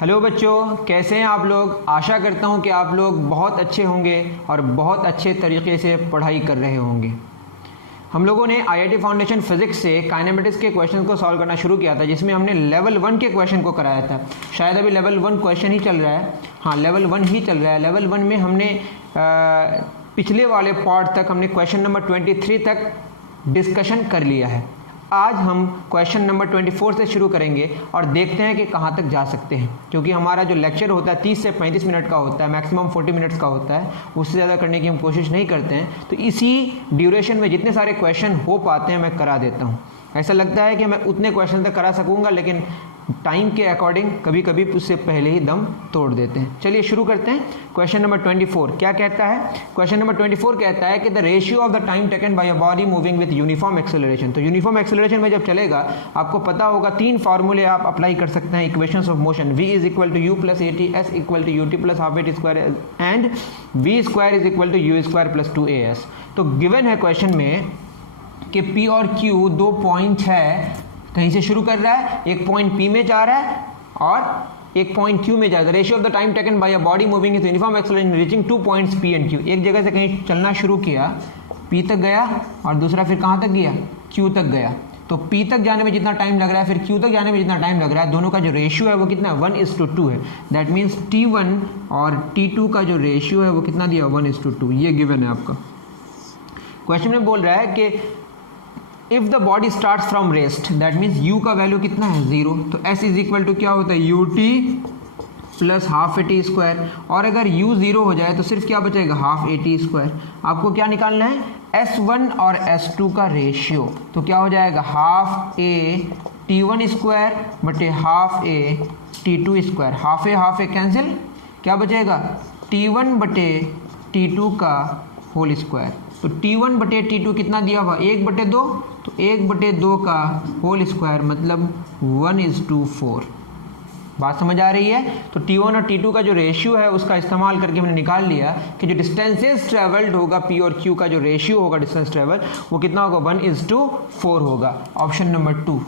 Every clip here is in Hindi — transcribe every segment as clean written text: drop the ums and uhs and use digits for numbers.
हेलो बच्चों, कैसे हैं आप लोग। आशा करता हूं कि आप लोग बहुत अच्छे होंगे और बहुत अच्छे तरीके से पढ़ाई कर रहे होंगे। हम लोगों ने आईआईटी फाउंडेशन फिजिक्स से काइनेमेटिक्स के क्वेश्चन को सॉल्व करना शुरू किया था, जिसमें हमने लेवल 1 के क्वेश्चन को कराया था। शायद अभी लेवल 1 क्वेश्चन ही चल रहा है। हाँ, लेवल 1 ही चल रहा है। लेवल 1 में हमने पिछले वाले पार्ट तक हमने क्वेश्चन नंबर 23 तक डिस्कशन कर लिया है। आज हम क्वेश्चन नंबर 24 से शुरू करेंगे और देखते हैं कि कहाँ तक जा सकते हैं, क्योंकि हमारा जो लेक्चर होता है 30 से 35 मिनट का होता है, मैक्सिमम 40 मिनट्स का होता है। उससे ज़्यादा करने की हम कोशिश नहीं करते हैं। तो इसी ड्यूरेशन में जितने सारे क्वेश्चन हो पाते हैं मैं करा देता हूँ। ऐसा लगता है कि मैं उतने क्वेश्चन तक करा सकूँगा, लेकिन टाइम के अकॉर्डिंग कभी कभी उससे पहले ही दम तोड़ देते हैं। चलिए शुरू करते हैं। क्वेश्चन नंबर 24 क्या कहता है। क्वेश्चन नंबर 24 कहता है कि the ratio of the time taken by a body moving with uniform acceleration. तो यूनिफॉर्म एक्सेलरेशन में जब चलेगा आपको पता होगा 3 फार्मूले आप अप्लाई कर सकते हैं equations of motion. v is equal to u plus a t, s equal to u t plus half a t square and v square is equal to u square plus 2as। तो गिवन है क्वेश्चन में कि p और q 2 पॉइंट है, कहीं से शुरू कर रहा है, एक पॉइंट P में जा रहा है और एक पॉइंट Q में जा रहा है। Ratio of the time taken by a body moving is uniform acceleration reaching 2 points P and Q। एक जगह से कहीं चलना शुरू किया, P तक गया और दूसरा फिर कहाँ तक गया, Q तक गया। तो P तक जाने में जितना टाइम लग रहा है फिर Q तक जाने में जितना टाइम लग रहा है, दोनों का जो रेशियो है वो कितना 1:2 है। दैट मीन्स T1 और T2 का जो रेशियो है वो कितना दिया, 1:2। ये गिवन है आपका। क्वेश्चन में बोल रहा है कि if the body start from rest, that means u का वैल्यू कितना है 0, तो s इज इक्वल टू क्या होता है ut plus half a t square. और अगर u 0 हो जाए तो सिर्फ क्या बचेगा, हाफ ए टी स्क्वायर। आपको क्या निकालना है, s1 और s2 का रेशियो। तो क्या हो जाएगा, हाफ ए t1 स्क्वायर बटे हाफ ए t2 स्क्वायर। हाफ ए कैंसिल, क्या बचेगा t1 बटे t2 का होल स्क्वायर। तो T1 बटे T2 कितना दिया हुआ, 1/2, तो 1/2 का होल स्क्वायर मतलब 1:4। बात समझ आ रही है। तो T1 और T2 का जो रेशियो है उसका इस्तेमाल करके हमने निकाल लिया कि जो डिस्टेंसेस ट्रेवल्ड होगा P और Q का जो रेशियो होगा डिस्टेंस ट्रेवल वो कितना होगा, 1:4 होगा। ऑप्शन नंबर 2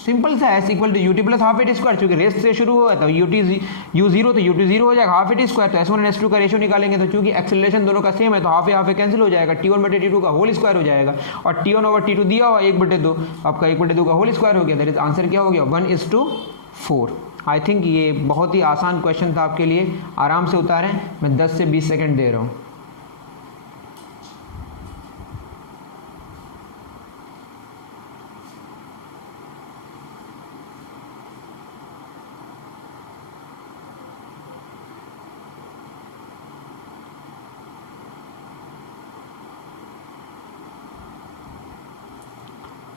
सिंपल सा है, s equal to ut plus half a t square. क्योंकि रेस्ट से शुरू हुआ तो u0 तो ut 0 हो जाएगा, हाफ ए टी स्क्वायर। तो s1 और s2 का रेशियो निकालेंगे तो क्योंकि एक्सेलरेशन दोनों का सेम है तो हाफ ए कैंसिल हो जाएगा, T1 बटे T2 का होल स्क्वायर हो जाएगा और T1 ओवर T2 दिया हुआ 1/2, आपका 1/2 का होल स्क्वायर हो गया। दैट इज आंसर क्या हो गया, 1:4। आई थिंक ये बहुत ही आसान क्वेश्चन था आपके लिए, आराम से उतारें। मैं 10 से 20 सेकेंड दे रहा हूँ।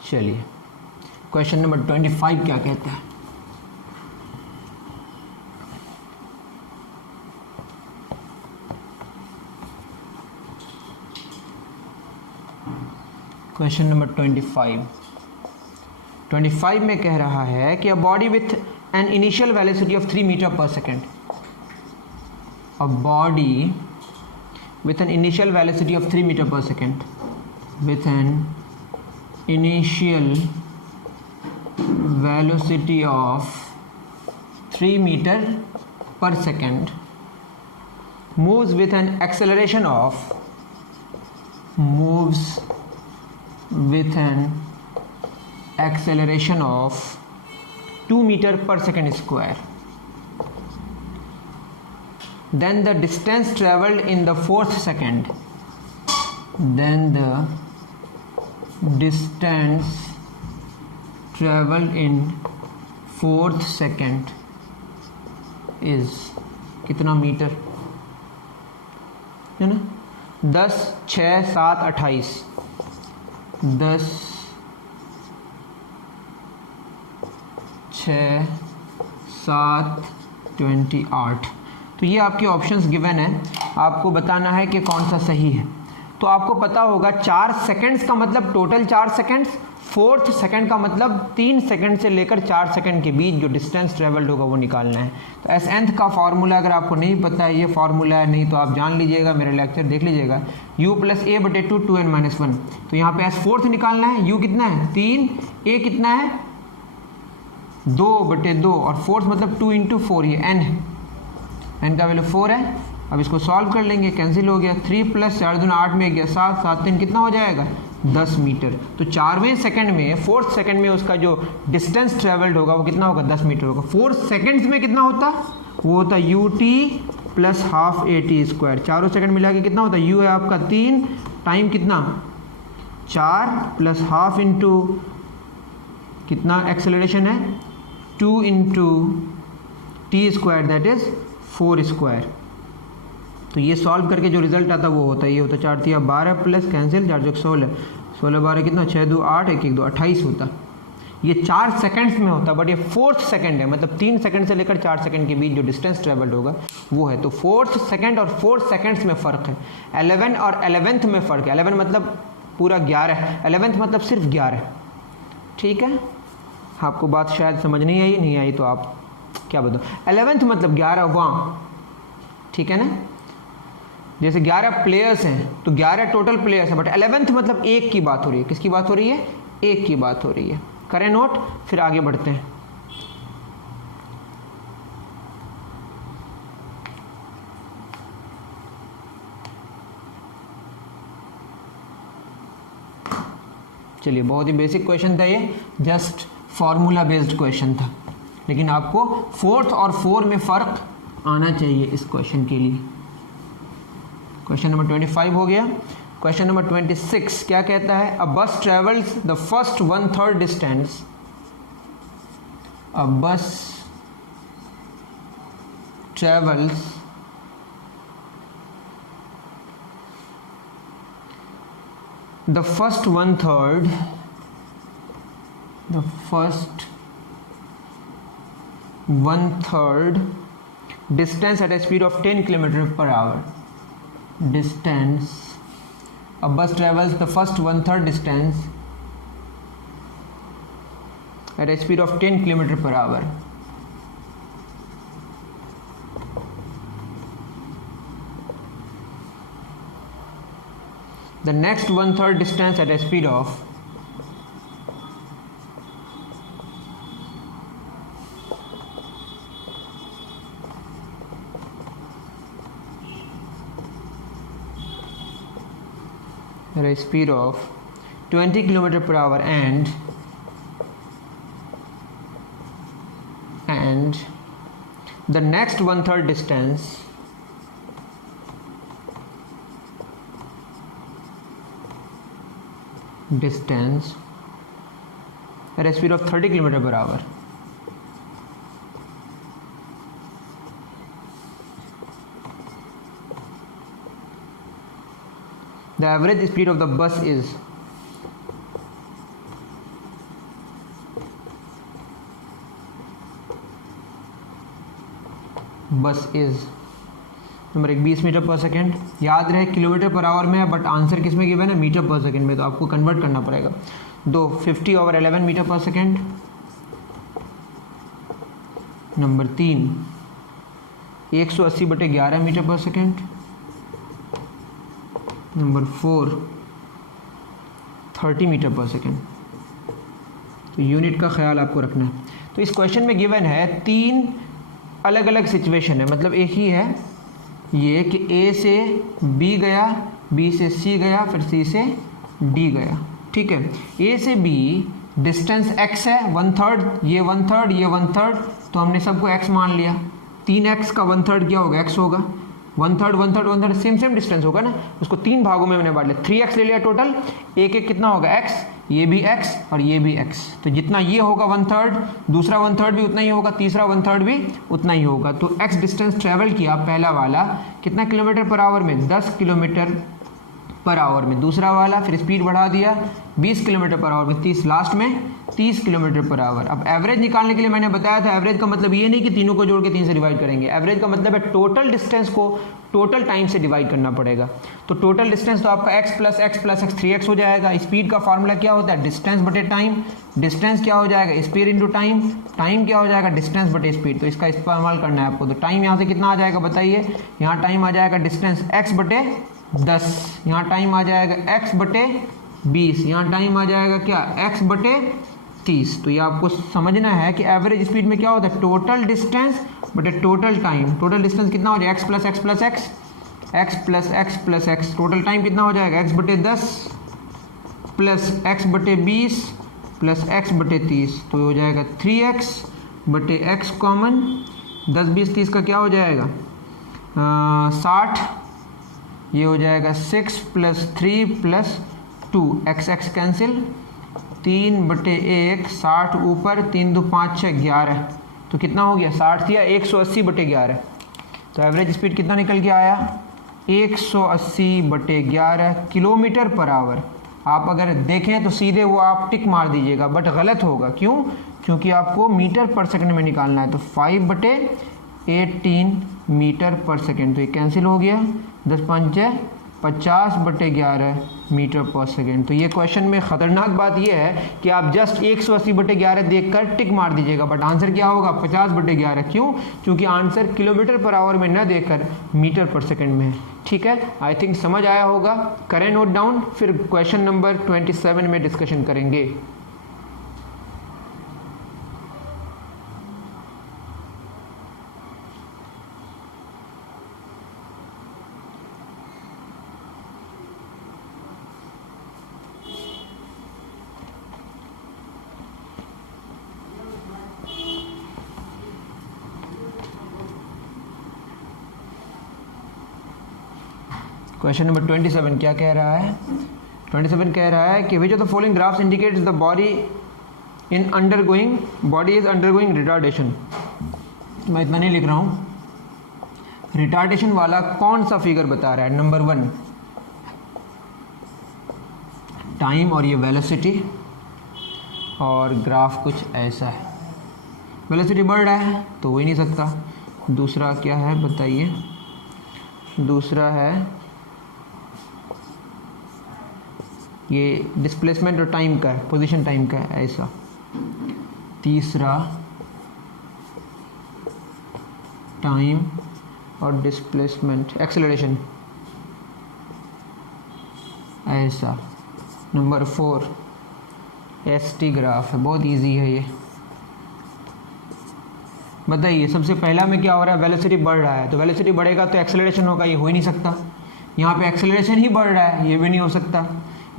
चलिए क्वेश्चन नंबर 25 क्या कहता है। क्वेश्चन नंबर 25 में कह रहा है कि a body with an initial velocity of 3 metre per second, a body with an initial velocity of 3 metre per second, with an initial velocity of 3 meter per second moves with an acceleration of 2 meter per second square. Then the distance traveled in the 4th second, distance traveled in 4th second is कितना मीटर है ना, 10, 6, 7, 28, 10, 6, 7, 28। तो ये आपके ऑप्शंस गिवन है, आपको बताना है कि कौन सा सही है। तो आपको पता होगा 4 सेकंड्स का मतलब टोटल 4 सेकंड्स, 4th सेकंड का मतलब 3 सेकंड से लेकर 4 सेकंड के बीच जो डिस्टेंस ट्रेवल्ड होगा वो निकालना है। तो एस एंथ का फार्मूला अगर आपको नहीं पता है, ये फार्मूला है, नहीं तो आप जान लीजिएगा, मेरा लेक्चर देख लीजिएगा। u प्लस a बटे 2 2n-1। तो यहाँ पे एस 4th निकालना है, u कितना है 3, a कितना है 2/2 और फोर्थ मतलब 2 × 4, ये n है, n का वैल्यू 4 है। अब इसको सॉल्व कर लेंगे, कैंसिल हो गया, 3 + 4 दूना 8 में गया 7, 7 3 कितना हो जाएगा 10 मीटर। तो 4वें सेकंड में, 4th सेकंड में उसका जो डिस्टेंस ट्रेवल्ड होगा वो कितना होगा 10 मीटर होगा। 4 सेकंड्स में कितना होता, वो होता ut + ½ at²। चारों सेकंड मिला के कितना होता है, u है आपका 3, टाइम कितना 4 + ½ इंटू कितना एक्सेलरेशन है 2 × t², दैट इज 4²। तो ये सॉल्व करके जो रिजल्ट आता वो होता है, ये होता 4 × 12 प्लस कैंसिल 4 × 16, 16 12 कितना 6 2 8 1 1 2 28 होता। ये 4 सेकंड्स में होता, बट ये 4th सेकंड है, मतलब 3 सेकंड से लेकर 4 सेकंड के बीच जो डिस्टेंस ट्रेवल्ड होगा वो है। तो 4th सेकंड और 4 सेकंड्स में फ़र्क है। 11 और 11th में फ़र्क है। 11 मतलब पूरा 11, 11th मतलब सिर्फ 11। ठीक है, आपको बात शायद समझ नहीं आई तो आप क्या बताओ। 11th मतलब 11वां, ठीक है ना। जैसे 11 प्लेयर्स हैं तो 11 टोटल प्लेयर्स हैं, बट 11th मतलब एक की बात हो रही है। किसकी बात हो रही है, एक की बात हो रही है। करें नोट, फिर आगे बढ़ते हैं। चलिए, बहुत ही बेसिक क्वेश्चन था ये, जस्ट फॉर्मूला बेस्ड क्वेश्चन था, लेकिन आपको 4th और 4 में फ़र्क आना चाहिए इस क्वेश्चन के लिए। क्वेश्चन नंबर 25 हो गया। क्वेश्चन नंबर 26 क्या कहता है, अ बस ट्रेवल्स द फर्स्ट 1/3 डिस्टेंस, अ बस travels the first 1/3 distance at a speed of 10 km/h. Distance, a bus travels the first 1/3 distance at a speed of 10 km/h. The next 1/3 distance at a speed of at a speed of 20 km/h and the next 1/3 distance at a speed of 30 km/h. The average speed of the bus is number 1 20 metre per second. याद रहे किलोमीटर पर आवर में है, बट आंसर किस में गिवन है, मीटर पर सेकेंड में, तो आपको कन्वर्ट करना पड़ेगा। 2 50/11 metre per second. Number 3 180/11 metre per second. Number 4 30 metre per second. तो यूनिट का ख्याल आपको रखना है। तो इस क्वेश्चन में गिवन है 3 अलग अलग सिचुएशन है, मतलब एक ही है ये कि A से B गया, B से C गया, फिर C से D गया। ठीक है, A से B डिस्टेंस x है 1/3, ये 1/3, ये 1/3, तो हमने सबको x मान लिया। 3x का 1/3 क्या होगा, x होगा। 1/3 1/3 1/3 सेम डिस्टेंस होगा ना, उसको 3 भागों में मैंने बांट लिया। 3x ले लिया टोटल, एक एक कितना होगा x, ये भी x और ये भी x। तो जितना ये होगा 1/3, दूसरा 1/3 भी उतना ही होगा, तीसरा 1/3 भी उतना ही होगा। तो x डिस्टेंस ट्रेवल किया पहला वाला कितना किलोमीटर पर आवर में, 10 किलोमीटर पर आवर में। दूसरा वाला फिर स्पीड बढ़ा दिया 20 किलोमीटर पर आवर में, 30 लास्ट में 30 किलोमीटर पर आवर। अब एवरेज निकालने के लिए मैंने बताया था, एवरेज का मतलब ये नहीं कि तीनों को जोड़ के 3 से डिवाइड करेंगे। एवरेज का मतलब है टोटल डिस्टेंस को टोटल टाइम से डिवाइड करना पड़ेगा। तो टोटल डिस्टेंस तो आपका x + x + x 3x हो जाएगा। स्पीड का फॉर्मूला क्या होता है, डिस्टेंस बटे टाइम। डिस्टेंस क्या हो जाएगा, स्पीड इंटू टाइम। टाइम क्या हो जाएगा, डिस्टेंस बटे स्पीड। तो इसका इस्तेमाल करना है आपको। तो टाइम यहाँ से कितना आ जाएगा बताइए, यहाँ टाइम आ जाएगा डिस्टेंस x बटे 10, यहाँ टाइम आ जाएगा x बटे 20, यहाँ टाइम आ जाएगा क्या x बटे 30। तो ये आपको समझना है कि एवरेज स्पीड में क्या होता है, टोटल डिस्टेंस बटे टोटल टाइम। टोटल डिस्टेंस कितना हो जाएगा, x plus x plus x, x plus x plus x. Total time कितना हो जाएगा, x बटे 10 प्लस x बटे 20 प्लस x बटे 30। तो हो जाएगा 3x बटे x कॉमन, 10 20 30 का क्या हो जाएगा 60। ये हो जाएगा 6 plus 3 plus 2, x x cancel, 3 बटे 1, 60 ऊपर, 3 2 5 6 11। तो कितना हो गया 60 दिया 180 बटे 11। तो एवरेज स्पीड कितना निकल के आया, 180 बटे 11 किलोमीटर पर आवर। आप अगर देखें तो सीधे वो आप टिक मार दीजिएगा, बट गलत होगा। क्यों, क्योंकि आपको मीटर पर सेकंड में निकालना है। तो 5 बटे 18 मीटर पर सेकंड। तो ये कैंसिल हो गया, 10 5 50 बटे 11 मीटर पर सेकेंड। तो ये क्वेश्चन में ख़तरनाक बात ये है कि आप जस्ट 180 बटे 11 देखकर टिक मार दीजिएगा, बट आंसर क्या होगा 50 बटे 11। क्यों, क्योंकि आंसर किलोमीटर पर आवर में न देखकर मीटर पर सेकेंड में है। ठीक है, आई थिंक समझ आया होगा। करें नोट डाउन, फिर क्वेश्चन नंबर 27 में डिस्कशन करेंगे। क्वेश्चन नंबर 27 क्या कह रहा है, 27 कह रहा है कि which of the following graphs indicates the body in undergoing, body is undergoing retardation. मैं इतना नहीं लिख रहा हूँ, रिटार्डेशन वाला कौन सा फिगर बता रहा है। नंबर 1 टाइम और ये वेलोसिटी, और ग्राफ कुछ ऐसा है। वेलोसिटी बढ़ रहा है तो हो ही नहीं सकता। दूसरा क्या है बताइए, दूसरा है ये डिस्प्लेसमेंट और टाइम का है, पोजीशन टाइम का है ऐसा। तीसरा टाइम और डिस्प्लेसमेंट एक्सेलरेशन ऐसा। नंबर 4 एसटी ग्राफ है, बहुत इजी है ये। बताइए सबसे पहला में क्या हो रहा है, वेलोसिटी बढ़ रहा है, तो वेलोसिटी बढ़ेगा तो एक्सेलरेशन होगा, ये हो ही नहीं सकता। यहाँ पे एक्सेलरेशन ही बढ़ रहा है, ये भी नहीं हो सकता।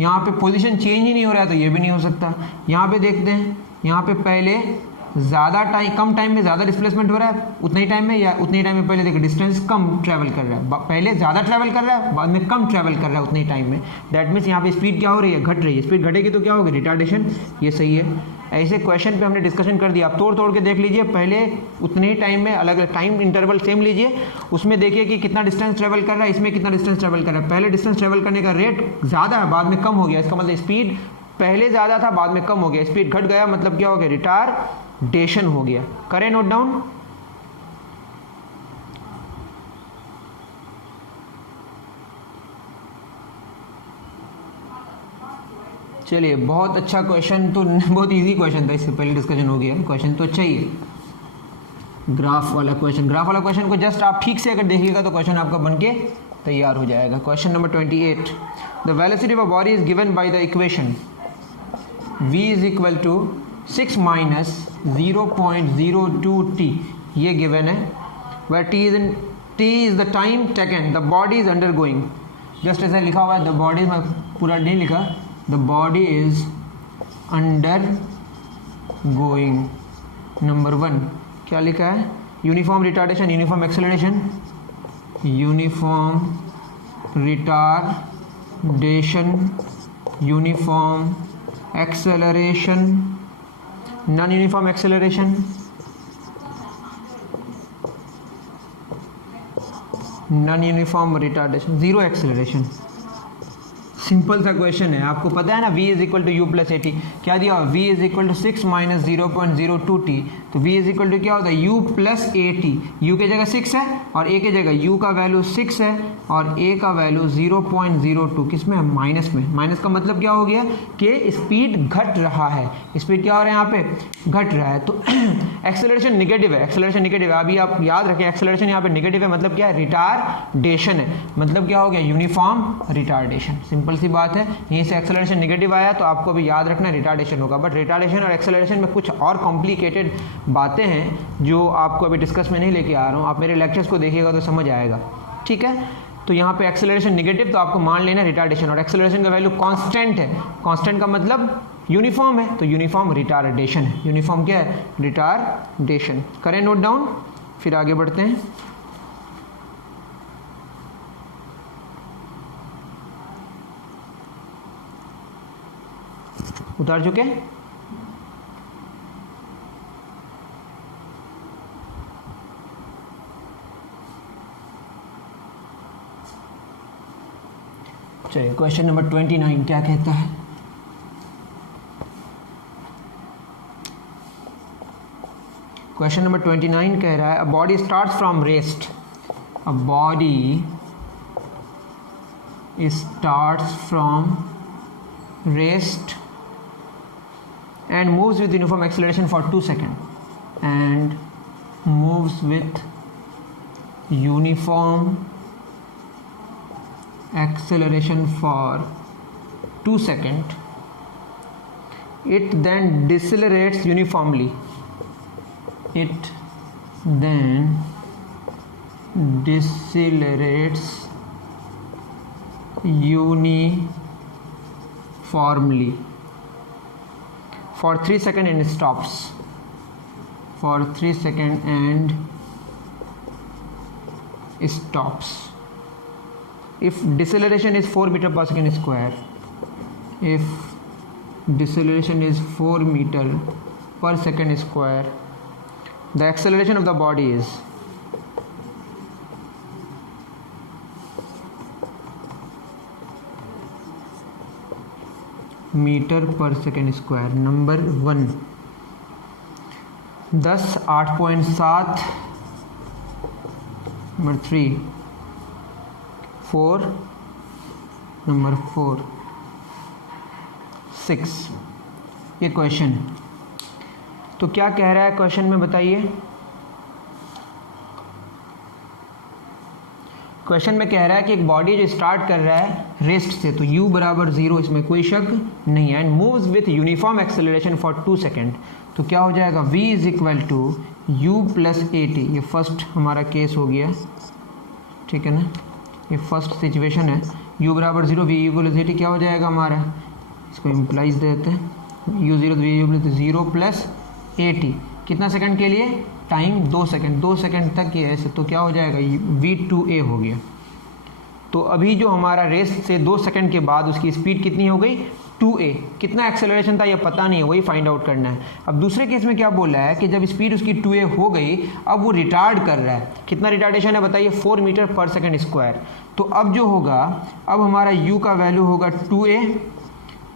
यहाँ पे पोजीशन चेंज ही नहीं हो रहा है, तो ये भी नहीं हो सकता। यहाँ पे देखते हैं, यहाँ पे पहले ज़्यादा टाइम, कम टाइम में ज़्यादा डिस्प्लेसमेंट हो रहा है उतने ही टाइम में, या उतने ही टाइम में पहले देखिए डिस्टेंस कम ट्रैवल कर रहा है, पहले ज़्यादा ट्रैवल कर रहा है बाद में कम ट्रैवल कर रहा है उतने ही टाइम में। दैट मीन्स यहाँ पे स्पीड क्या हो रही है, घट रही है। स्पीड घटेगी तो क्या होगी, रिटार्डेशन। ये सही है। ऐसे क्वेश्चन पे हमने डिस्कशन कर दिया। आप तोड़ तोड़ के देख लीजिए, पहले उतने ही टाइम में अलग अलग टाइम इंटरवल सेम लीजिए, उसमें देखिए कि कितना डिस्टेंस ट्रैवल कर रहा है, इसमें कितना डिस्टेंस ट्रैवल कर रहा है। पहले डिस्टेंस ट्रैवल करने का रेट ज़्यादा है, बाद में कम हो गया, इसका मतलब स्पीड पहले ज़्यादा था बाद में कम हो गया, स्पीड घट गया, मतलब क्या हो गया, रिटार्डेशन हो गया। करें नोट डाउन। चलिए, बहुत अच्छा क्वेश्चन, तो बहुत इजी क्वेश्चन था, इससे पहले डिस्कशन हो गया, क्वेश्चन तो अच्छा ही है। ग्राफ वाला क्वेश्चन, ग्राफ वाला क्वेश्चन को जस्ट आप ठीक से अगर देखिएगा तो क्वेश्चन आपका बनके तैयार हो जाएगा। Question number 28, the velocity of a body is given by the equation v is equal to 6 minus 0.02 t, ये गिवन है, where t is the time taken the body is undergoing। Just ऐसा लिखा हुआ है, द बॉडी, में पूरा नहीं लिखा, the body is undergoing. Number 1 क्या लिखा है, uniform retardation, uniform acceleration, uniform retardation, uniform acceleration, non uniform acceleration, non uniform retardation, zero acceleration. Simple सा क्वेश्चन है, आपको पता है ना, v is equal to u plus a t. क्या दिया हुआ, v is equal to 6 minus 0.02 t, तो v इज इक्वल टू क्या होता है, u plus a t. You की जगह 6 है और a की जगह u का वैल्यू 6 है और a का वैल्यू 0.02 किस में है, माइनस में। माइनस का मतलब क्या हो गया कि स्पीड घट रहा है, स्पीड क्या हो रहा है यहाँ पे, घट रहा है। तो एक्सेलरेशन निगेटिव है, एक्सेलरेशन निगेटिव है। अभी आप याद रखें, एक्सेलरेशन यहाँ पे निगेटिव है, मतलब क्या है, रिटार्डेशन है, मतलब क्या हो गया, यूनिफॉर्म रिटार्डेशन। सिंपल सिंपल सी बात है। यहीं से एक्सेलरेशन नेगेटिव आया तो आपको भी याद रखना रिटार्डेशन होगा, बट रिटार्डेशन और एक्सेलरेशन में कुछ और कॉम्प्लिकेटेड बातें हैं जो आपको अभी डिस्कस में नहीं लेके आ रहा हूँ, आप मेरे लेक्चर्स को देखिएगा तो समझ आएगा, ठीक है। तो यहाँ पे एक्सेलरेशन नेगेटिव तो आपको मान लेना रिटार्डेशन, और एक्सेलरेशन का वैल्यू कांस्टेंट है, कांस्टेंट का मतलब यूनिफॉर्म है, तो यूनिफॉर्म रिटार्डेशन है। यूनिफॉर्म क्या है? रिटार्डेशन। करें नोट डाउन, फिर आगे बढ़ते हैं। उतार चुके? चलिए क्वेश्चन नंबर 29 क्या कहता है? क्वेश्चन नंबर 29 कह रहा है a body starts from rest, a body starts from rest and moves with uniform acceleration for 2 seconds and moves with uniform acceleration for 2 seconds. It then decelerates uniformly. It then decelerates uniformly for 3 seconds and stops for 3 seconds and stops. If deceleration is 4 meter per second square, if deceleration is 4 meter per second square, the acceleration of the body is metre per second square. Number 1 10 8.7, number 3 4, number 4 6। ये क्वेश्चन तो क्या कह रहा है क्वेश्चन में बताइए? क्वेश्चन में कह रहा है कि एक बॉडी जो स्टार्ट कर रहा है रेस्ट से, तो u बराबर 0, इसमें कोई शक नहीं है, and moves with uniform acceleration for 2 second, तो क्या हो जाएगा? v is equal to u plus a t. ये फर्स्ट हमारा केस हो गया, ठीक है ना, ये फर्स्ट सिचुएशन है। u बराबर 0, v प्लस ए टी क्या हो जाएगा हमारा? इसको इम्प्लाइज देते हैं, u 0 v 0 plus a T. कितना सेकंड के लिए? टाइम 2 सेकंड, 2 सेकंड तक ये ऐसे, तो क्या हो जाएगा? v2a हो गया। तो अभी जो हमारा रेस्ट से 2 सेकंड के बाद उसकी स्पीड कितनी हो गई? 2a। कितना एक्सेलरेशन था ये पता नहीं है, वही फाइंड आउट करना है। अब दूसरे केस में क्या बोला है कि जब स्पीड उसकी 2a हो गई, अब वो रिटार्ड कर रहा है। कितना रिटार्डेशन है बताइए? 4 मीटर पर सेकंड स्क्वायर। तो अब जो होगा, अब हमारा u का वैल्यू होगा 2a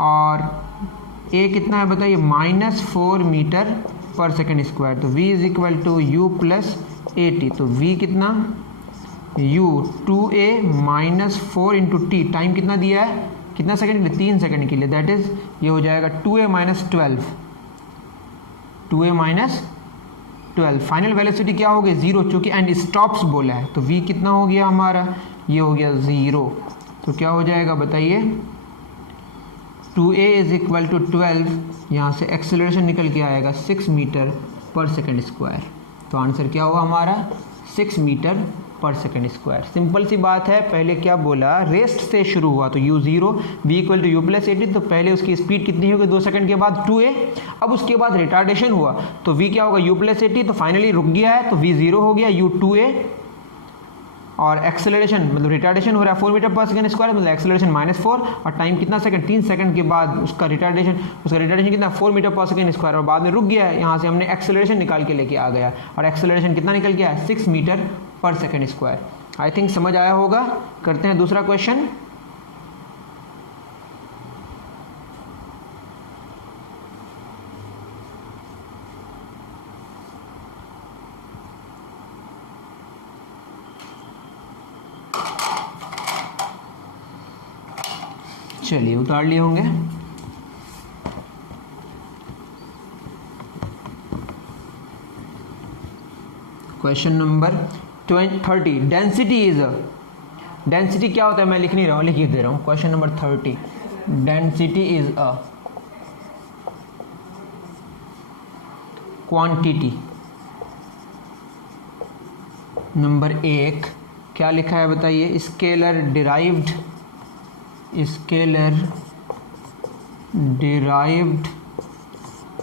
और a कितना है बताइए? -4 मीटर पर सेकेंड स्क्वायर। तो v is equal to u plus a t. तो v कितना? u 2a minus 4 into t. Time कितना दिया है? कितना सेकंड के लिए? 3 सेकंड के लिए। दैट इज ये हो जाएगा 2a minus 12, 2a minus 12। Final velocity क्या हो गई? 0, चूंकि एंड स्टॉप्स बोला है, तो v कितना हो गया हमारा? ये हो गया 0। तो क्या हो जाएगा बताइए? 2a इज इक्वल टू 12, यहाँ से एक्सेलरेशन निकल के आएगा 6 मीटर पर सेकेंड स्क्वायर। तो आंसर क्या हुआ हमारा? 6 metre per second square. Simple सी बात है। पहले क्या बोला? रेस्ट से शुरू हुआ, तो u 0 v equal to u plus a t. तो पहले उसकी स्पीड कितनी होगी? 2 सेकंड के बाद 2a। अब उसके बाद रिटार्डेशन हुआ, तो v क्या होगा? u plus a t. तो फाइनली रुक गया है, तो v 0 हो गया, u 2a। और एक्सेलरेशन मतलब रिटार्डेशन हो रहा है 4 मीटर पर सेकंड स्क्वायर, मतलब एक्सेलरेशन -4। और टाइम कितना सेकंड? 3 सेकंड के बाद उसका रिटार्डेशन कितना? 4 मीटर पर सेकंड स्क्वायर। और बाद में रुक गया है, यहाँ से हमने एक्सेलरेशन निकाल के लेके आ गया, और एक्सेलरेशन कितना निकल गया है? 6 मीटर पर सेकंड स्क्वायर। आई थिंक समझ आया होगा। करते हैं दूसरा क्वेश्चन। चलिए उतार लिए होंगे। Question number 30। Density is density क्या होता है मैं लिख नहीं रहा हूँ, लिख दे रहा हूँ। Question number 30, density is a quantity. Number 1 क्या लिखा है बताइए, scalar derived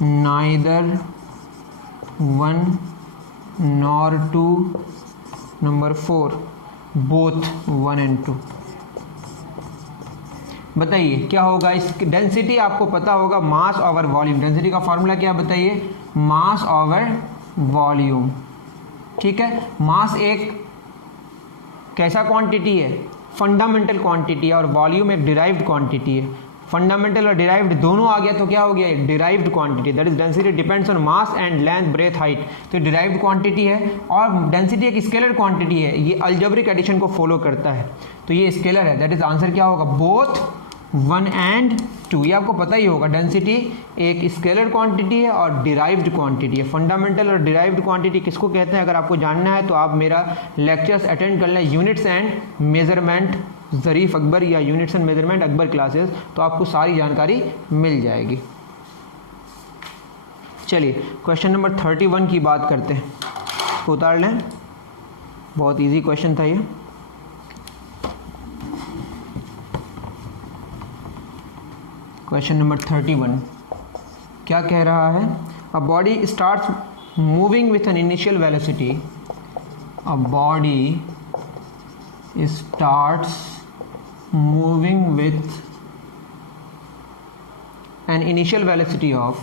neither 1 nor 2। Number 4 both 1 and 2। बताइए क्या होगा इस डेंसिटी, आपको पता होगा मास ओवर वॉल्यूम। डेंसिटी का फॉर्मूला क्या बताइए, मास ओवर वॉल्यूम। ठीक है, मास एक कैसा क्वांटिटी है, फंडामेंटल क्वांटिटी है, और वॉल्यूम एक डिराइव्ड क्वांटिटी है। फंडामेंटल और डिराइव्ड दोनों आ गया तो क्या हो गया, derived quantity. That is density depends on mass and length breadth height. तो डिराइव्ड क्वांटिटी है, और डेंसिटी एक स्केलर क्वांटिटी है, ये अलजेब्रिक एडिशन को फॉलो करता है, तो ये स्केलर है। दैट इज आंसर क्या होगा, बोथ 1 and 2। ये आपको पता ही होगा, डेंसिटी एक स्केलर क्वांटिटी है और डिराइव्ड क्वांटिटी है। फंडामेंटल और डिराइव्ड क्वांटिटी किसको कहते हैं, अगर आपको जानना है तो आप मेरा लेक्चर्स अटेंड कर लें, यूनिट्स एंड मेजरमेंट ज़रीफ अकबर या units and measurement Akbar classes, तो आपको सारी जानकारी मिल जाएगी। चलिए क्वेश्चन नंबर 31 की बात करते हैं, उतार लें, बहुत इजी क्वेश्चन था ये। क्वेश्चन नंबर 31 क्या कह रहा है, a body starts moving with an initial velocity, a body starts moving with an initial velocity of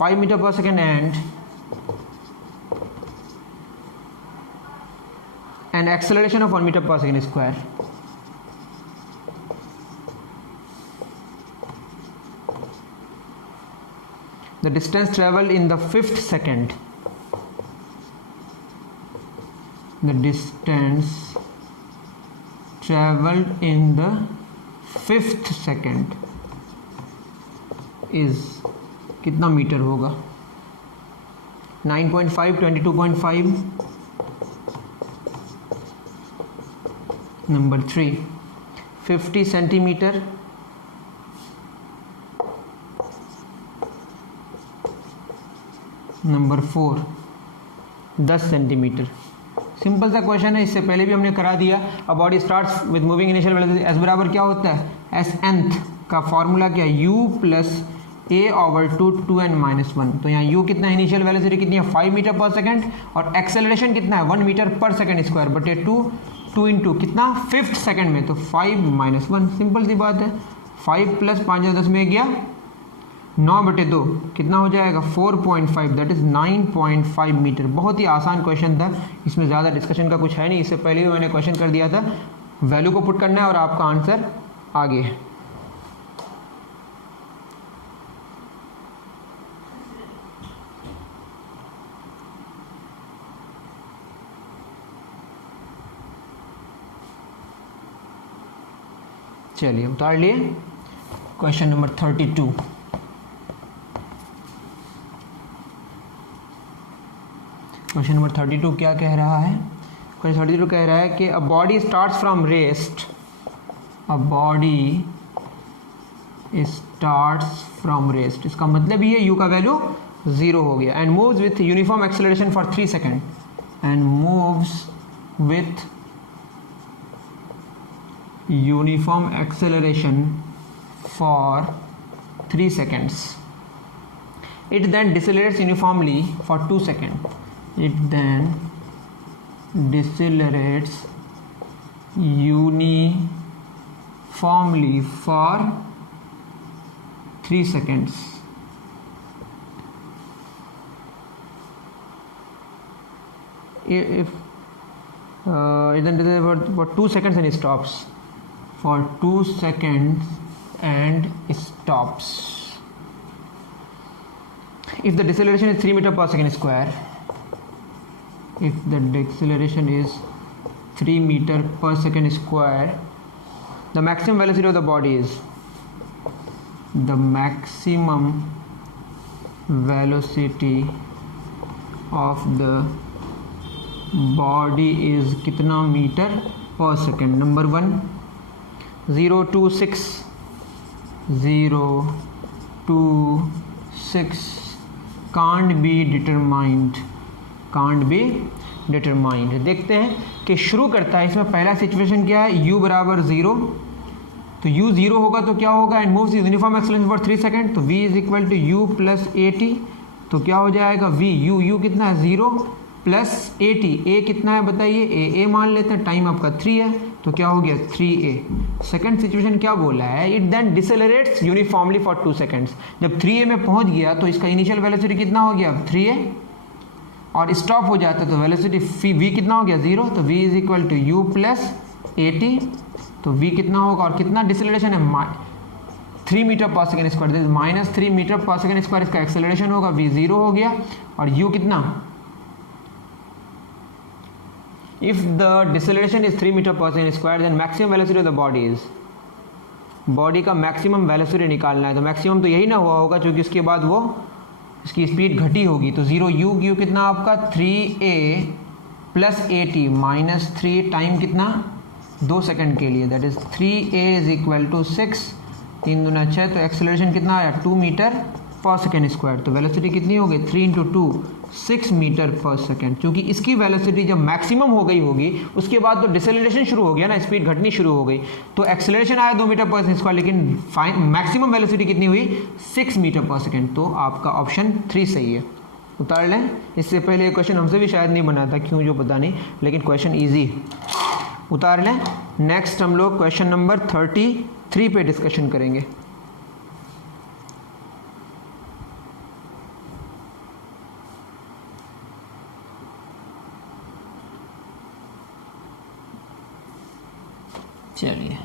5 meter per second and an acceleration of 1 meter per second square. The distance traveled in the 5th second. The distance traveled in the 5th second is कितना मीटर होगा, 9.5, 22.5। Number 3 50 centimetre. Number 4 10 centimetre. Simple सा क्वेश्चन है, इससे पहले भी हमने करा दिया। A body starts with moving initial velocity, S बराबर क्या होता है, एस nth का फॉर्मूला क्या है, u plus a over 2n-1। तो यहाँ u कितना है, इनिशियल वेलोसिटी कितनी है 5 मीटर पर सेकंड, और एक्सेलरेशन कितना है 1 मीटर पर सेकंड स्क्वायर बटे 2 इंटू कितना 5th सेकंड में, तो 5 - 1। सिंपल सी बात है, 5 + 5 = 10 में गया, 9/2 कितना हो जाएगा 4.5, दैट इज़ 9.5 मीटर। बहुत ही आसान क्वेश्चन था, इसमें ज़्यादा डिस्कशन का कुछ है नहीं। इससे पहले भी मैंने क्वेश्चन कर दिया था, वैल्यू को पुट करना है और आपका आंसर आगे है। चलिए उतार लिए क्वेश्चन नंबर 32। क्वेश्चन नंबर 32 क्या कह रहा है, क्वेश्चन 32 कह रहा है कि a body starts from rest, a body starts from rest, इसका मतलब ये u का वैल्यू 0 हो गया, and moves with uniform acceleration for 3 second, and moves with uniform acceleration for 3 seconds. It then decelerates uniformly for 2 seconds. It then decelerates uniformly for 3 seconds. If it then decelerates for 2 seconds and it stops. For 2 seconds and stops. If the deceleration is 3 meter per second square, if the deceleration is 3 meter per second square, the maximum velocity of the body is, the maximum velocity of the body is कितना metre per second. Number 1 0 to 6 0 to 6 can't be determined. देखते हैं कि शुरू करता है इसमें पहला सिचुएशन क्या है, u बराबर 0, तो u 0 होगा तो क्या होगा, and moves uniform acceleration for 3 second, तो v is equal to u plus at, तो क्या हो जाएगा v u कितना है 0 प्लस at, a कितना है बताइए, a मान लेते हैं, टाइम आपका 3 है, तो क्या हो गया 3a। सेकंड सिचुएशन क्या बोला है, it then decelerates uniformly for 2 seconds. जब 3a में पहुंच गया तो इसका इनिशियल वेलोसिटी कितना हो गया 3a, और स्टॉप हो जाता है तो वेलोसिटी v कितना हो गया 0, तो v is equal to u plus at, तो v कितना होगा, और कितना डिसेलरेशन है 3 metre per second square, this minus 3 metre per second square, इसका एक्सेलरेशन होगा v 0 हो गया, और u कितना, if the deceleration is 3 meter per second square then maximum velocity of the body is, body का मैक्सिमम वेलोसिटी निकालना है, तो मैक्सिमम तो यही ना हुआ होगा क्योंकि उसके बाद वो इसकी स्पीड घटी होगी, तो 0 u कितना आपका 3a plus at minus 3 time कितना 2 सेकंड के लिए, that is 3a is equal to 6, 3 दूना 6, तो एक्सेलरेशन कितना आया 2 मीटर पर सेकेंड स्क्वायर, तो वेलोसिटी कितनी हो गई 3 इंटू 2 6 मीटर पर सेकेंड। क्योंकि इसकी वेलोसिटी जब मैक्सिमम हो गई होगी उसके बाद तो डिसेलरेशन शुरू हो गया ना, स्पीड घटनी शुरू हो गई, तो एक्सेलरेशन आया 2 मीटर पर स्क्वायर, लेकिन मैक्सिमम वेलोसिटी कितनी हुई 6 मीटर पर सेकेंड, तो आपका ऑप्शन 3 सही है। उतार लें, इससे पहले ये क्वेश्चन हमसे भी शायद नहीं बना था, क्यों जो पता नहीं, लेकिन क्वेश्चन ईजी है, उतार लें। नेक्स्ट हम लोग क्वेश्चन नंबर 33 पे डिस्कशन करेंगे। चलिए,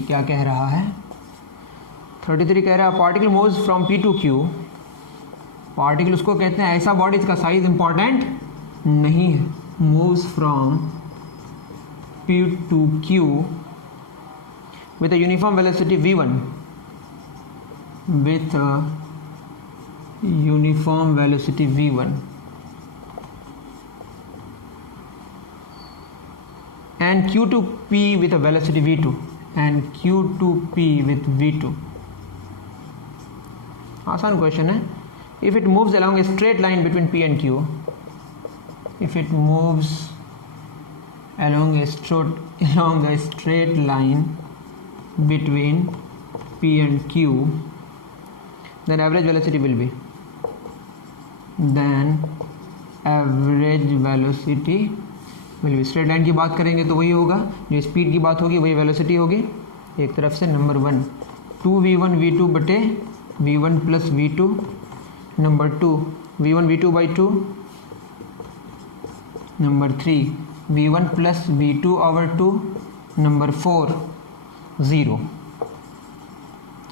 क्या कह रहा है, 33 कह रहा है particle moves from P to Q। Particle उसको कहते हैं ऐसा बॉडी इसका साइज इंपॉर्टेंट नहीं है, moves from P to Q with a uniform velocity v1, with uniform velocity v1 and q to p with a velocity v2 and q to p with v2। आसान क्वेश्चन है। if it moves along a straight line between p and q, if it moves along a straight line between p and q, then average velocity will be, straight line की बात करेंगे तो वही होगा, जो स्पीड की बात होगी वही वेलोसिटी होगी एक तरफ से। नंबर 1 2v1 v2 बटे v1 plus v2, number 2 v1 v2 by 2, number 3 v1 plus v2 over 2, number 4 0।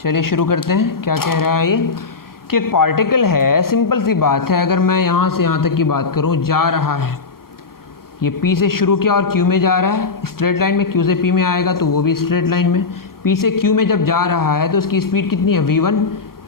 चलिए शुरू करते हैं। क्या कह रहा है ये कि एक पार्टिकल है, सिंपल सी बात है, अगर मैं यहाँ से यहाँ तक की बात करूँ, जा रहा है, ये P से शुरू किया और Q में जा रहा है, स्ट्रेट लाइन में, Q से P में आएगा तो वो भी स्ट्रेट लाइन में, P से Q में जब जा रहा है तो उसकी स्पीड कितनी है v1,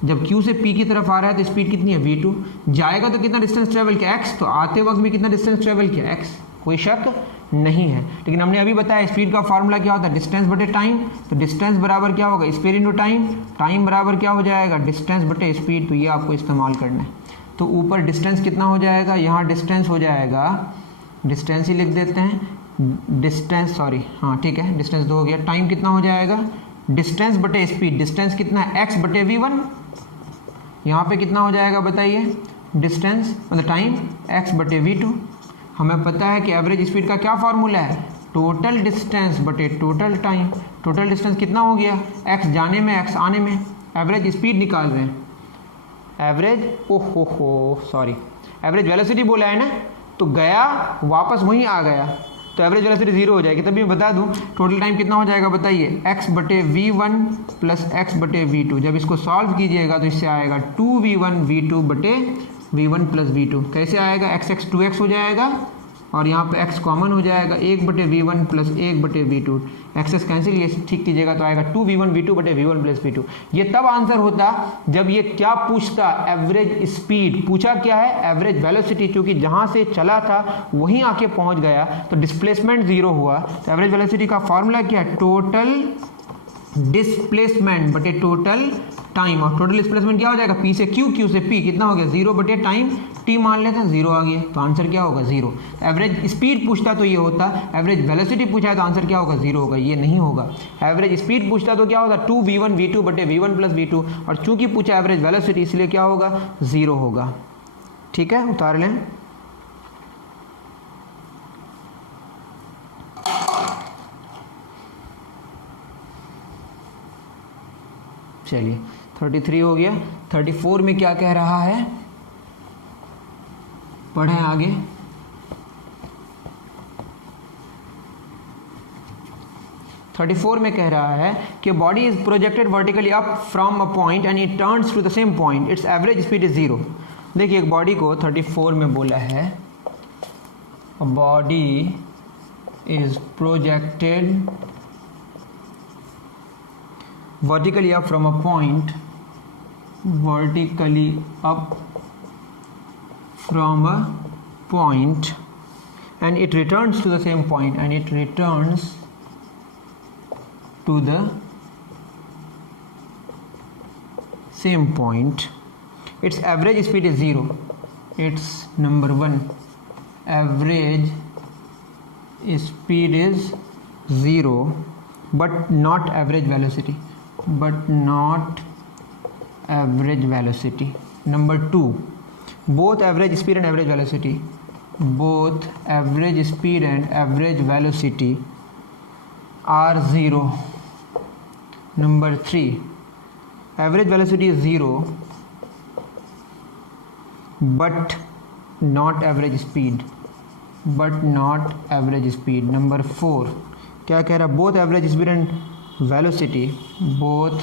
जब Q से P की तरफ आ रहा है तो स्पीड कितनी है v2, जाएगा तो कितना डिस्टेंस ट्रेवल किया x, तो आते वक्त भी कितना डिस्टेंस ट्रेवल किया x, कोई शक नहीं है। लेकिन हमने अभी बताया स्पीड का फॉर्मूला क्या होता है, डिस्टेंस बटे टाइम, तो डिस्टेंस बराबर क्या होगा स्पीड इंटू टाइम, टाइम बराबर क्या हो जाएगा डिस्टेंस बटे स्पीड, तो ये आपको इस्तेमाल करना है। तो ऊपर डिस्टेंस कितना हो जाएगा, यहाँ डिस्टेंस हो जाएगा, डिस्टेंस ही लिख देते हैं, डिस्टेंस सॉरी हाँ ठीक है, डिस्टेंस 2 हो गया, टाइम कितना हो जाएगा डिस्टेंस बटे स्पीड, डिस्टेंस कितना है x बटे v1, यहाँ पे कितना हो जाएगा बताइए डिस्टेंस मतलब टाइम x बटे v2। हमें पता है कि एवरेज स्पीड का क्या फार्मूला है, टोटल डिस्टेंस बटे टोटल टाइम, टोटल डिस्टेंस कितना हो गया x जाने में x आने में, एवरेज स्पीड निकाल रहे हैं, एवरेज एवरेज वेलोसिटी बोला है ना, तो गया वापस वहीं आ गया, तो एवरेज वेलोसिटी 0 हो जाएगी। तभी मैं बता दूं टोटल टाइम कितना हो जाएगा बताइए x बटे v1 प्लस x बटे v2, जब इसको सॉल्व कीजिएगा तो इससे आएगा 2v1 v2 बटे v1 प्लस v2, कैसे आएगा x 2x हो जाएगा और यहाँ पे x कॉमन हो जाएगा 1/v1 plus 1/v2, access cancel, ये ठीक कीजिएगा तो आएगा 2v1v2/v1 प्लस v2। ये तब आंसर होता जब ये क्या पूछता, एवरेज स्पीड। पूछा क्या है, एवरेज वेलोसिटी, क्योंकि जहाँ से चला था वहीं आके पहुँच गया तो डिस्प्लेसमेंट जीरो हुआ। तो एवरेज वेलोसिटी का फॉर्मूला क्या है, टोटल डिस्प्लेसमेंट बटे टोटल टाइम। और टोटल डिस्प्लेसमेंट क्या हो जाएगा, p से q, q से p, कितना हो गया 0 बटे टाइम, t मान लेते हैं 0 आ गया, तो आंसर क्या होगा 0। एवरेज स्पीड पूछता तो ये होता, एवरेज वेलोसिटी पूछा है तो आंसर क्या होगा 0 होगा, ये नहीं होगा। एवरेज स्पीड पूछता तो क्या होगा 2v1v2 बटे v1 प्लस v2, और चूंकि पूछा एवरेज वेलोसिटी इसलिए क्या होगा 0 होगा। ठीक है, उतार लें। चलिए 33 हो गया। 34 में क्या कह रहा है, पढ़ें आगे। थर्टी फोर में कह रहा है कि body is projected vertically up from a point and it turns to the same point, its average speed is 0। देखिए एक बॉडी को 34 में बोला है, body is projected vertically up from a point, vertically up from a point, and it returns to the same point, and it returns to the same point. Its average speed is 0. Its number 1 average speed is 0, but not average velocity. But not average velocity. Number 2, both average speed and average velocity, both average speed and average velocity are 0. Number 3, average velocity is 0 but not average speed, but not average speed. Number 4, क्या कह रहा है, both average speed and velocity, both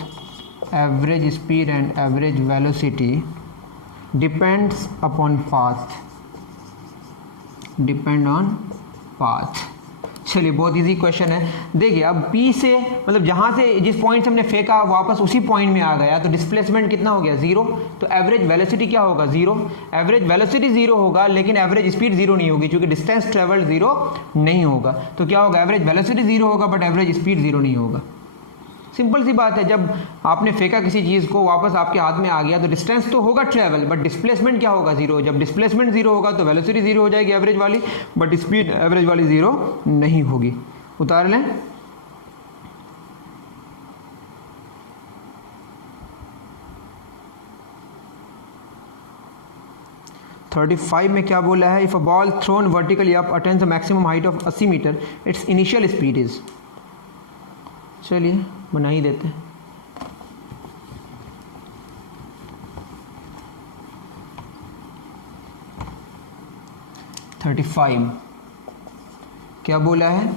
average speed and average velocity depends upon path, depend on path। चलिए बहुत इजी क्वेश्चन है। देखिए अब P से मतलब जहाँ से जिस पॉइंट से हमने फेंका वापस उसी पॉइंट में आ गया तो डिस्प्लेसमेंट कितना हो गया 0, तो एवरेज वेलोसिटी क्या होगा 0। एवरेज वेलोसिटी 0 होगा लेकिन एवरेज स्पीड 0 नहीं होगी क्योंकि डिस्टेंस ट्रेवल्ड 0 नहीं होगा। तो क्या होगा, एवरेज वेलोसिटी 0 होगा बट एवरेज स्पीड 0 नहीं होगा। सिंपल सी बात है, जब आपने फेंका किसी चीज़ को वापस आपके हाथ में आ गया तो डिस्टेंस तो होगा ट्रेवल बट डिस्प्लेसमेंट क्या होगा 0। जब डिस्प्लेसमेंट 0 होगा तो वेलोसिटी 0 हो जाएगी एवरेज वाली, बट स्पीड एवरेज वाली 0 नहीं होगी। उतार लें। थर्टी 35 में क्या बोला है, if a ball thrown vertically up attains a maximum height of 80 metre, its initial speed is. चलिए बना ही देते हैं। थर्टी 35 क्या बोला है,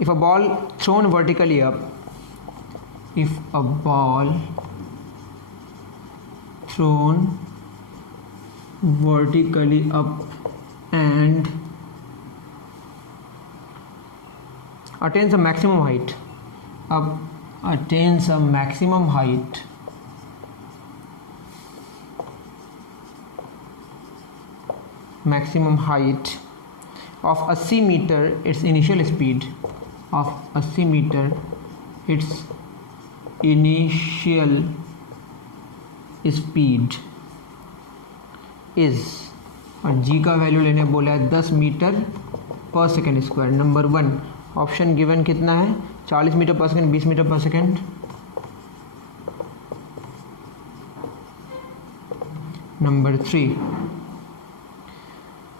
if a ball thrown vertically up, if a ball thrown vertically up and attains a maximum height, attains a maximum height of 80 meter, its initial speed of 80 meter, its initial speed is, और जी का वैल्यू लेने बोला है 10 metre per second square. Number 1 option given कितना है, 40 metre per second, 20 metre per second. Number 3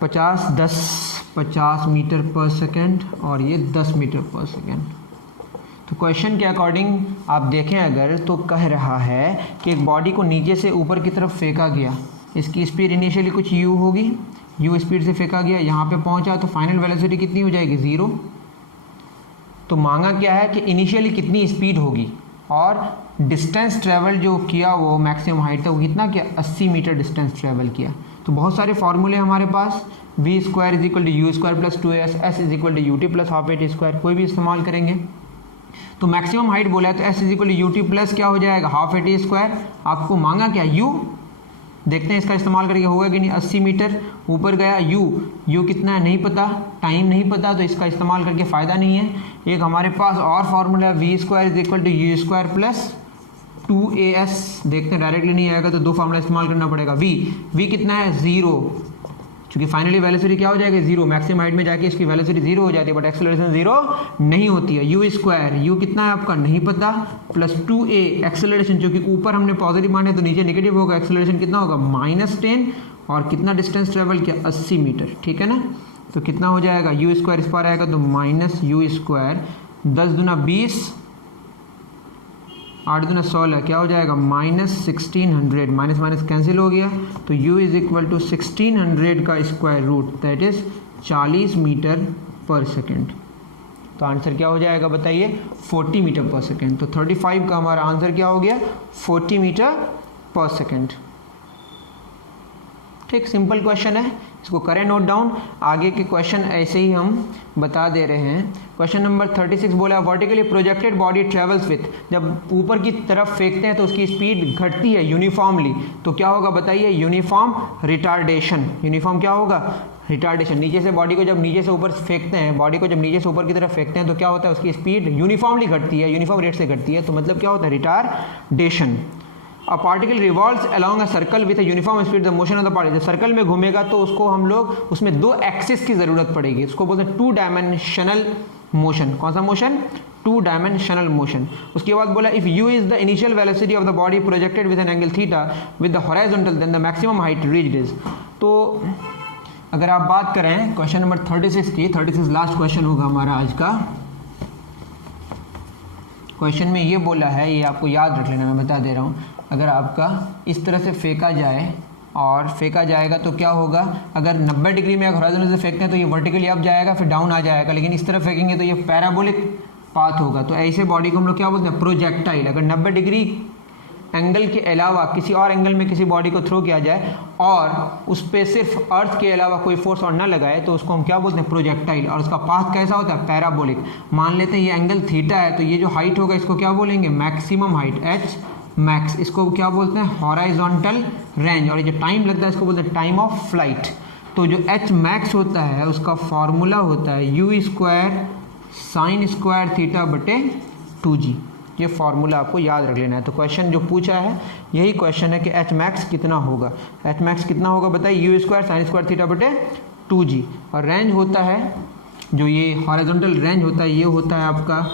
50 metre per second और ये 10 मीटर पर सेकेंड। तो क्वेश्चन के अकॉर्डिंग आप देखें अगर तो कह रहा है कि एक बॉडी को नीचे से ऊपर की तरफ फेंका गया, इसकी स्पीड इनिशियली कुछ u होगी, u स्पीड से फेंका गया, यहाँ पे पहुँचा तो फाइनल वेलोसिटी कितनी हो जाएगी 0। तो मांगा क्या है कि इनिशियली कितनी स्पीड होगी और डिस्टेंस ट्रेवल जो किया वो मैक्सिमम हाइट था वो कितना किया 80 मीटर डिस्टेंस ट्रेवल किया। तो बहुत सारे फॉर्मूले हमारे पास, v square is equal to u square plus 2s, s is equal to u t plus half a t square, कोई भी इस्तेमाल करेंगे। तो मैक्सिमम हाइट बोला है तो s is equal to u t plus क्या हो जाएगा, हाफ ए टी स्क्वायर। आपको मांगा क्या, यू, देखते हैं इसका इस्तेमाल करके होगा कि नहीं। 80 मीटर ऊपर गया, यू कितना है नहीं पता, टाइम नहीं पता, तो इसका इस्तेमाल करके फ़ायदा नहीं है। एक हमारे पास और फार्मूला है, v square is equal to u square plus 2as, देखते हैं डायरेक्टली नहीं आएगा तो दो फार्मूला इस्तेमाल करना पड़ेगा। v कितना है 0, क्योंकि फाइनली वेलोसिटी क्या हो जाएगी 0, मैक्सिमम हाइट में जाके इसकी वेलोसिटी 0 हो जाती है, बट एक्सेलरेशन 0 नहीं होती है। यू स्क्वायर, यू कितना है आपका नहीं पता, प्लस 2a एक्सेलरेशन, क्योंकि ऊपर हमने पॉजिटिव माने तो नीचे नेगेटिव होगा, एक्सेलरेशन कितना होगा -10, और कितना डिस्टेंस ट्रेवल किया 80 मीटर, ठीक है ना। तो कितना हो जाएगा, यू स्क्वायर इस पर आएगा तो माइनस यू स्क्वायर, 10 दूना 20, 8 दूना 16, क्या हो जाएगा -1600, माइनस माइनस कैंसिल हो गया, तो u इज इक्वल टू 1600 का square root, that is 40 metre per second. तो आंसर क्या हो जाएगा बताइए, 40 मीटर पर सेकेंड। तो 35 का हमारा आंसर क्या हो गया, 40 मीटर पर सेकेंड। ठीक, सिंपल क्वेश्चन है, इसको करें नोट डाउन। आगे के क्वेश्चन ऐसे ही हम बता दे रहे हैं। क्वेश्चन नंबर 36 बोला, vertically projected body travels with, जब ऊपर की तरफ फेंकते हैं तो उसकी स्पीड घटती है यूनिफॉर्मली, तो क्या होगा बताइए, यूनिफॉर्म रिटार्डेशन। यूनिफॉर्म क्या होगा, रिटार्डेशन। नीचे से बॉडी को जब नीचे से ऊपर फेंकते हैं, बॉडी को जब नीचे से ऊपर की तरफ फेंकते हैं तो क्या होता है, उसकी स्पीड यूनिफॉर्मली घटती है, यूनिफॉर्म रेट से घटती है, तो मतलब क्या होता है, retardation. A particle revolves along a circle with a uniform speed, the motion of the particle, circle में घूमेगा तो उसको हम लोग, उसमें 2 एक्सिस की ज़रूरत पड़ेगी, उसको बोलते हैं 2 डायमेंशनल मोशन। कौन सा मोशन, 2 डायमेंशनल मोशन। उसके बाद बोला, if u is the initial velocity of the body projected with an angle theta with the horizontal, then the maximum height reached is. तो अगर आप बात करें क्वेश्चन नंबर 36 की, 36 लास्ट क्वेश्चन होगा हमारा आज का। क्वेश्चन में ये बोला है, ये आपको याद रख लेना, मैं बता दे रहा हूँ। अगर आपका इस तरह से फेंका जाए और फेंका जाएगा तो क्या होगा, अगर 90 डिग्री में अगर हॉरिजॉन्टल से फेंकते हैं तो ये वर्टिकली अप जाएगा, फिर डाउन आ जाएगा, लेकिन इस तरह फेंकेंगे तो ये पैराबोलिक पाथ होगा। तो ऐसे बॉडी को हम लोग क्या बोलते हैं, प्रोजेक्टाइल। अगर 90 डिग्री एंगल के अलावा किसी और एंगल में किसी बॉडी को थ्रो किया जाए और उस पर सिर्फ अर्थ के अलावा कोई फोर्स और ना लगाए तो उसको हम क्या बोलते हैं, प्रोजेक्टाइल। और उसका पाथ कैसा होता है, पैराबोलिक। मान लेते हैं ये एंगल थीटा है, तो ये जो हाइट होगा इसको क्या बोलेंगे, मैक्सिमम हाइट, एच मैक्स। इसको क्या बोलते हैं, हॉराइजॉन्टल रेंज। और ये जो टाइम लगता है इसको बोलते हैं टाइम ऑफ फ्लाइट। तो जो एच मैक्स होता है उसका फॉर्मूला होता है you square sine square theta बटे 2g। ये फार्मूला आपको याद रख लेना है। तो क्वेश्चन जो पूछा है यही क्वेश्चन है कि एच मैक्स कितना होगा। एच मैक्स कितना होगा बताइए, you square sine square theta बटे 2g। और रेंज होता है, जो ये हॉरिजॉन्टल रेंज होता है, ये होता है आपका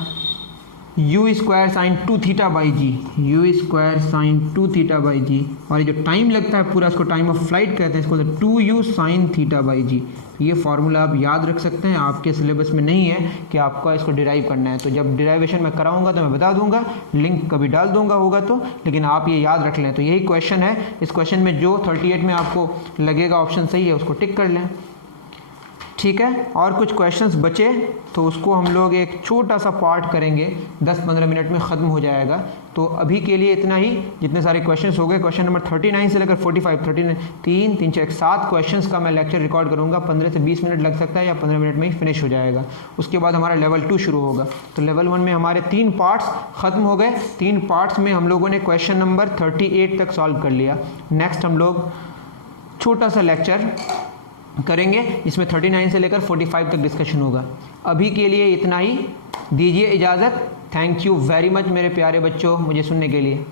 u square sine 2 theta by g, u square sine 2 theta by g. और ये जो टाइम लगता है पूरा, उसको टाइम ऑफ फ्लाइट कहते हैं, इसको 2u साइन थीटा बाई जी। ये फार्मूला आप याद रख सकते हैं, आपके सिलेबस में नहीं है कि आपका इसको डिराइव करना है। तो जब डिराइवेशन मैं कराऊंगा तो मैं बता दूंगा, लिंक कभी डाल दूंगा होगा तो, लेकिन आप ये याद रख लें। तो यही क्वेश्चन है। इस क्वेश्चन में जो 38 में आपको लगेगा ऑप्शन सही है उसको टिक कर लें, ठीक है। और कुछ क्वेश्चंस बचे तो उसको हम लोग एक छोटा सा पार्ट करेंगे, 10-15 मिनट में ख़त्म हो जाएगा। तो अभी के लिए इतना ही, जितने सारे क्वेश्चंस हो गए। क्वेश्चन नंबर 39 से लेकर 45, 39, 3, 3, 6, 7 क्वेश्चंस का मैं लेक्चर रिकॉर्ड करूंगा। 15 से 20 मिनट लग सकता है या 15 मिनट में ही फिनिश हो जाएगा। उसके बाद हमारा लेवल 2 शुरू होगा। तो लेवल 1 में हमारे 3 पार्ट्स ख़त्म हो गए। 3 पार्ट्स में हम लोगों ने क्वेश्चन नंबर 38 तक सॉल्व कर लिया। नेक्स्ट हम लोग छोटा सा लेक्चर करेंगे जिसमें 39 से लेकर 45 तक डिस्कशन होगा। अभी के लिए इतना ही, दीजिए इजाज़त। थैंक यू वेरी मच मेरे प्यारे बच्चों मुझे सुनने के लिए।